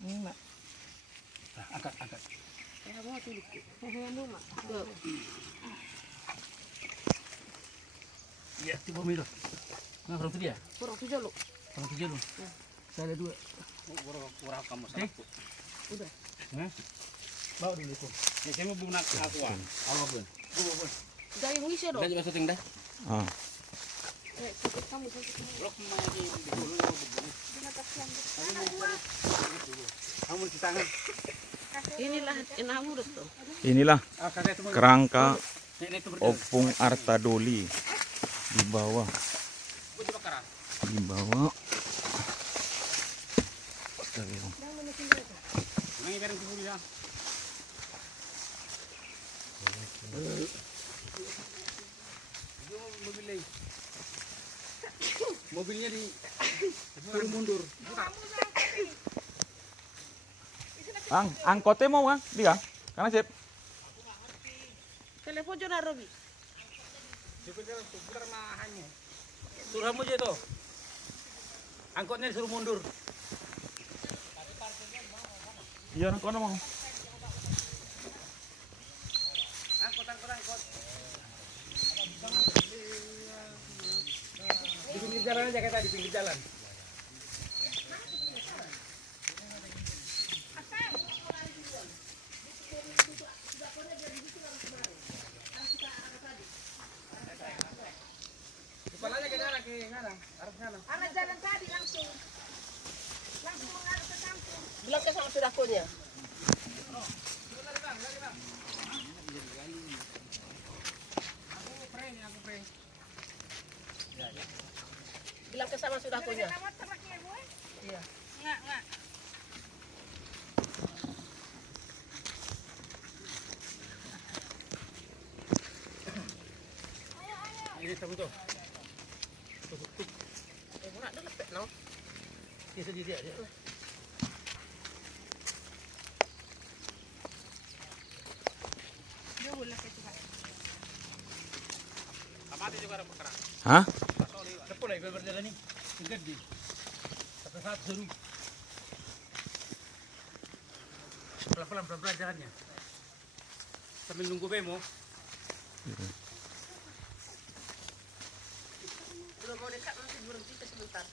Mak. Angkat. Iya, tiba milo. Nah, orang tu dia. Kurang 7 lu. Orang 7 lu. Saya ada 2. Kurang kamu satu. Udah. Nah. Bawa dulu itu. Ya saya mau bunak aku. Allah pun. Udah yang ngisi dong. Udah juga syuting dah. Ah. Sakit kamu sakit. Blok lagi di dulu mau berbunyi. Kamu di tangan. Inilah enak urut tuh. Inilah Kakak itu kerangka ini itu Opung Artadoli di bawah. Di bawah. Nang ibaran kubur ya. Mobilnya di suruh mundur. Angkotnya mau kan? Dia? Karena sip. Telepon jona Robi. Putar mahannya. Suruh kamu aja tuh. Angkotnya disuruh mundur. Iya, angkotnya mau. Angkot. Di pinggir jalan aja kayak tadi, pinggir jalan. Kepalanya ke sana, ke sana, arah sana. Anak jalan tadi langsung mengarah ke kampung. Bilang ke sama sudakonya. Bilang ke sama sudakonya. Iya. Enggak. Ini sama tuh. Nak dah lepek no. Dia sendiri aja. Amati juga ada perkara. Hah? Depan lagi berjalan nih. Tingkat di. Sampai saat suruh. Pelan-pelan jalannya. Sambil nunggu bemo. Belum mau dekat nanti berhenti sebentar.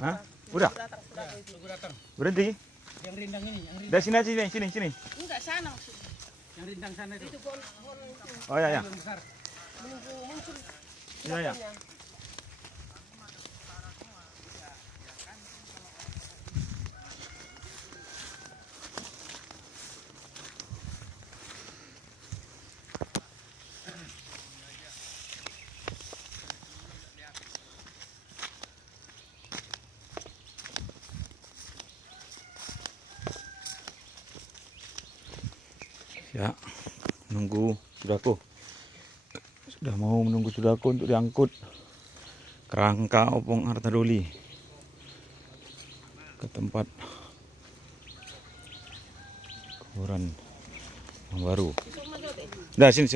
Hah? Udah? Tunggu datang. Berhenti? Yang rindang ini, yang rindang. Dari sini aja, sini. Enggak sana maksudnya. Yang rindang sana itu. Itu pohon itu Oh ya. Yang besar. menunggu muncul. Iya. Ya, nunggu sudahku. Sudah mau menunggu sudahku untuk diangkut kerangka Opung Artadoli ke tempat kuburan yang baru. Dah sini.